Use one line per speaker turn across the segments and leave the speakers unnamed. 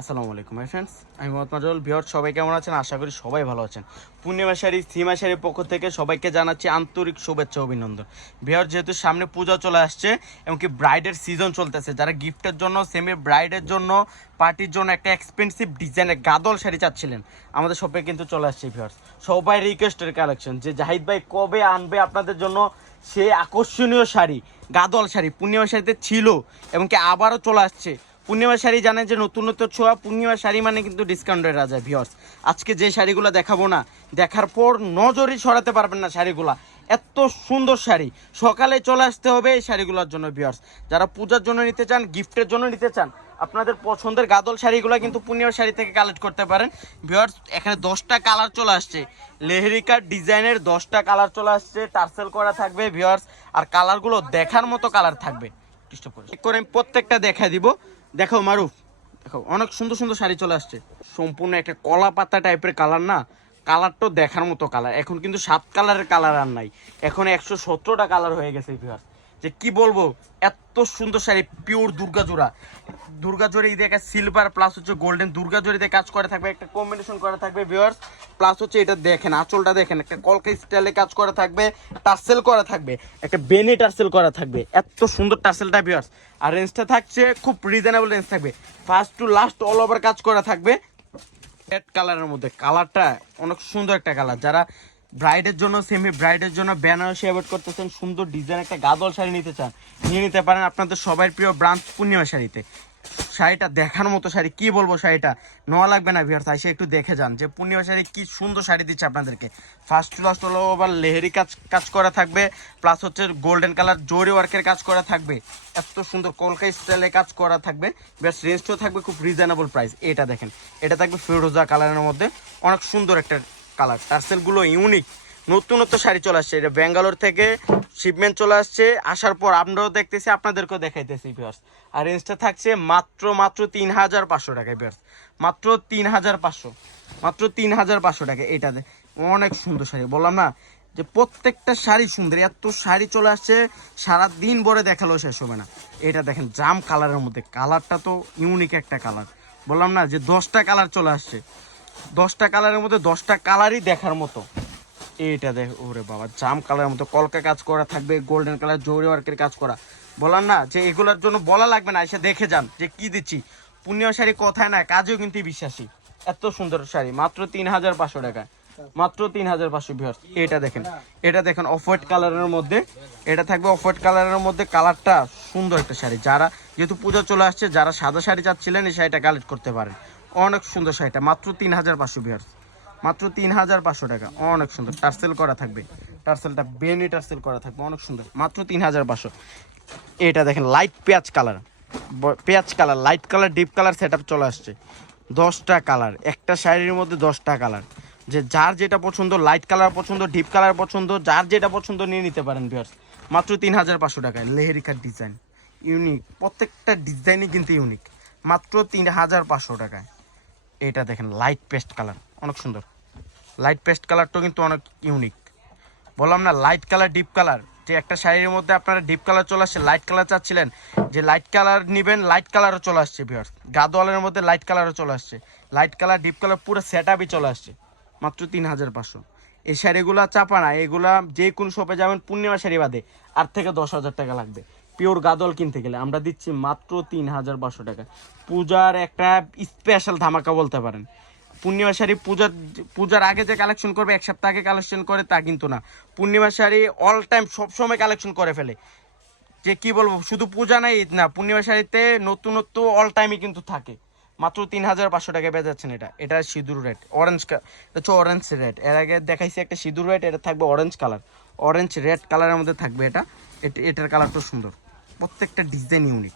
আসসালামু আলাইকুম my friends আমি মোহাম্মদ মাজল বিহর সবাই কেমন আছেন? আশা করি সবাই ভালো আছেন। পূর্ণিমা শাড়ি থিমা শাড়ির পক্ষ থেকে সবাইকে জানাচ্ছি আন্তরিক শুভেচ্ছা অভিনন্দন। বিহর যেহেতু সামনে পূজা চলে আসছে, এমনকি ব্রাইডের সিজন চলতেছে, যারা গিফটের জন্য সেমি ব্রাইডের জন্য পার্টির জন্য একটা এক্সপেন্সিভ ডিজাইনের গাদল শাড়ি চাচ্ছিলেন, আমাদের শপে কিন্তু চলে আসছে ভিউয়ার্স। সবাই রিকোয়েস্টের কালেকশন যে জাহিদ ভাই কবে আনবে আপনাদের জন্য সে আকর্ষণীয় শাড়ি, গাদল শাড়ি। পূর্ণিমা শাড়িতে ছিল এবং কি আবারও চলে আসছে। পূর্ণিমা শাড়ি জানেন যে নতুন নতুন ছোঁয়া পূর্ণিমা শাড়ি মানে কিন্তু ডিসকাউন্টের রাজা ভিওর্স আজকে যে শাড়িগুলো দেখাবো না, দেখার পর নজরই সরাতে পারবেন না শাড়িগুলা। এত সুন্দর শাড়ি। সকালে চলে আসতে হবে এই শাড়িগুলোর জন্য ভিওর্স যারা পূজার জন্য নিতে চান, গিফটের জন্য নিতে চান, আপনাদের পছন্দের গাদল শাড়িগুলো কিন্তু পূর্ণিমা শাড়ি থেকে কালেক্ট করতে পারেন। ভিওর্স এখানে দশটা কালার চলে আসছে। লেহেরিকার ডিজাইনের দশটা কালার চলে আসছে, টার্সেল করা থাকবে ভিওর্স আর কালারগুলো দেখার মতো কালার থাকবে। করে আমি প্রত্যেকটা দেখা দিব। দেখো মারুফ দেখো অনেক সুন্দর সুন্দর শাড়ি চলে আসছে। সম্পূর্ণ একটা কলা পাতা টাইপের কালার না? কালারটা দেখার মতো কালার এখন কিন্তু সাত কালারের কালার আর নাই। এখন একশো সতেরোটা কালার হয়ে গেছে যে কি বলব, এত সুন্দর শাড়ি পিওর দুর্গাজোড়া। দুর্গাজোড়ে এই দেখা সিলভার প্লাস হচ্ছে গোল্ডেন দুর্গাজোড়িতে কাজ করে থাকবে, একটা কম্বিনেশন করা থাকবে ভিউয়ার্স প্লাস হচ্ছে এটা দেখেন, আঁচলটা দেখেন, একটা কলকা স্টাইলে কাজ করা থাকবে, টার্সেল করা থাকবে, একটা বেনি টার্সেল করা থাকবে। এত সুন্দর টার্সেলটা ভিউয়ার্স আর রেঞ্জটা থাকছে, খুব রিজনেবল রেঞ্জ থাকবে। First to last all over কাজ করা থাকবে। রেড কালারের মধ্যে কালারটা অনেক সুন্দর একটা কালার যারা ব্রাইডের জন্য সেমি ব্রাইডের জন্য বেনারসি অ্যাভয়েড করতেছেন, সুন্দর ডিজাইন একটা গাদল শাড়ি নিতে চান, নিয়ে নিতে পারেন আপনাদের সবার প্রিয় ব্রাঞ্চ পূর্ণিমা শাড়িতে। শাড়িটা দেখার মতো শাড়ি, কি বলব শাড়িটা? নেওয়া লাগবে না ভিয়ার এসে একটু দেখে যান যে পূর্ণিমা শাড়ি কি সুন্দর শাড়ি দিচ্ছে আপনাদেরকে। ফার্স্ট টু লাস্ট হলো আবার লেহেরি কাজ কাজ করা থাকবে প্লাস হচ্ছে গোল্ডেন কালার জরি ওয়ার্কের কাজ করা থাকবে। এত সুন্দর কলকা স্টাইলে কাজ করা থাকবে, বেশ রেঞ্জটাও থাকবে খুব রিজনেবল প্রাইস এটা দেখেন, এটা থাকবে ফিরোজা কালারের মধ্যে, অনেক সুন্দর একটা কালার টার্সেলগুলো ইউনিক নতুনত্ব শাড়ি চলে আসছে। এটা ব্যাঙ্গালোর থেকে শিপমেন্ট চলে আসছে। আসার পর আমরাও দেখতেছি, আপনাদেরকেও দেখাইতেছি ভিউয়ার্স আর রেঞ্জটা থাকছে মাত্র মাত্র তিন হাজার পাঁচশো টাকায় ভিউয়ার্স মাত্র তিন হাজার পাঁচশো, মাত্র তিন হাজার পাঁচশো টাকা এটাতে অনেক সুন্দর শাড়ি। বললাম না যে প্রত্যেকটা শাড়ি সুন্দর। এত শাড়ি চলে আসছে সারা দিন ভরে দেখালেও শেষ হবে না। এটা দেখেন, জাম কালারের মধ্যে। কালারটা তো ইউনিক একটা কালার বললাম না যে দশটা কালার চলে আসছে। দশটা কালারের মধ্যে দশটা কালারই দেখার মতো। এইটা দেখ, ওরে বাবা, জাম কালারের মতো, কলকা কাজ করা থাকবে গোল্ডেন কালার জরি ওয়ার্কের কাজ করা। বলার না, যে এগুলোর জন্য বলা লাগবে না, এসে দেখে যান যে কি দিচ্ছি। পূর্ণিমা শাড়ি কোথায় না, কাজেও কিন্তু বিশ্বাসী। এত সুন্দর শাড়ি, মাত্র তিন হাজার পাঁচশো টাকা মাত্র তিন হাজার পাঁচশো ভিউয়ার্স এটা দেখেন। এটা দেখেন অফ হোয়াইট কালারের মধ্যে, এটা থাকবে অফ হোয়াইট কালারের মধ্যে কালারটা সুন্দর একটা শাড়ি। যারা, যেহেতু পুজো চলে আসছে, যারা সাদা শাড়ি চাচ্ছিলেন, এই শাড়িটা কালেক্ট করতে পারেন। অনেক সুন্দর শাড়িটা, মাত্র তিন হাজার পাঁচশো ভিউয়ার্স মাত্র তিন হাজার পাঁচশো টাকা। অনেক সুন্দর। টার্সেল করা থাকবে। টার্সেলটা বেনি টার্সেল করা থাকবে। অনেক সুন্দর। মাত্র তিন হাজার পাঁচশো। এটা দেখেন লাইট পেঁয়াজ কালার পেঁয়াজ colour light colour deep colour set চলে আসছে। দশটা কালার একটা শাড়ির মধ্যে দশটা কালার যে যার যেটা পছন্দ লাইট কালার পছন্দ ডিপ কালার পছন্দ, যার যেটা পছন্দ নিয়ে নিতে পারেন বিয়ার্স মাত্র তিন হাজার পাঁচশো টাকায়। লেহেরিকার ডিজাইন ইউনিক প্রত্যেকটা ডিজাইনই কিন্তু ইউনিক মাত্র তিন হাজার পাঁচশো টাকায়। এটা দেখেন লাইট পেস্ট কালার অনেক সুন্দর। লাইট পেস্ট কালারটাও কিন্তু অনেক ইউনিক বললাম না লাইট কালার ডিপ কালার যে একটা শাড়ির মধ্যে আপনারা ডিপ কালার চলে আসছে লাইট কালার চাচ্ছিলেন, যে লাইট কালার নেবেন লাইট কালারও চলে আসছে ভিউয়ার্স গাদোয়ালের মধ্যে লাইট কালারও চলে আসছে। লাইট কালার ডিপ কালার পুরো সেট আপই চলে আসছে। মাত্র তিন হাজার পাঁচশো। এই শাড়িগুলো চাপা না, এগুলা যে কোনো শপে যাবেন, পূর্ণিমা শাড়ি বাদে, আর থেকে দশ হাজার টাকা লাগবে। পিওর গাদল কিনতে গেলে, আমরা দিচ্ছি মাত্র তিন হাজার পাঁচশো টাকা। পূজার একটা স্পেশাল ধামাকা বলতে পারেন। পূর্ণিমা শাড়ি পূজার পূজার আগে যে কালেকশন করবে, এক সপ্তাহ আগে কালেকশন করে, তা কিন্তু না। পূর্ণিমা শাড়ি অল টাইম সবসময় কালেকশন করে ফেলে। যে কি বলব, শুধু পূজা নাই ঈদ না পূর্ণিমা শাড়িতে নতুনত্ব অল টাইমই কিন্তু থাকে। মাত্র তিন হাজার পাঁচশো টাকায় বেচাচ্ছেন এটা। এটা সিঁদুর রেড অরেঞ্জ হচ্ছে অরেঞ্জ রেড এর আগে দেখাইছি একটা সিঁদুর রেড এটা থাকবে অরেঞ্জ কালার অরেঞ্জ রেড কালারের মধ্যে থাকবে এটা। এটা- এটার কালারটা সুন্দর। প্রত্যেকটা ডিজাইন ইউনিক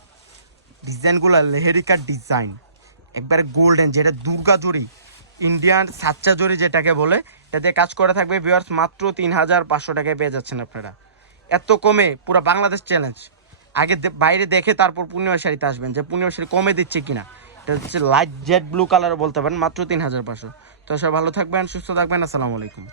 ডিজাইনগুলো লেহেরিকার ডিজাইন একবারে গোল্ডেন যেটা দুর্গা জরি ইন্ডিয়ান সাচ্চা জরি যেটাকে বলে, এটাতে কাজ করে থাকবে ভিওয়ার্স মাত্র তিন হাজার পাঁচশো টাকায় পেয়ে যাচ্ছেন আপনারা। এত কমে পুরো বাংলাদেশ চ্যালেঞ্জ আগে বাইরে দেখে তারপর পূর্ণিমা শাড়িতে আসবেন যে পূর্ণিমা শাড়ি কমে দিচ্ছে কিনা। এটা হচ্ছে লাইট জেড ব্লু কালার বলতে পারেন, মাত্র তিন হাজার পাঁচশো। তো সবাই ভালো থাকবেন, সুস্থ থাকবেন, আসসালামু আলাইকুম।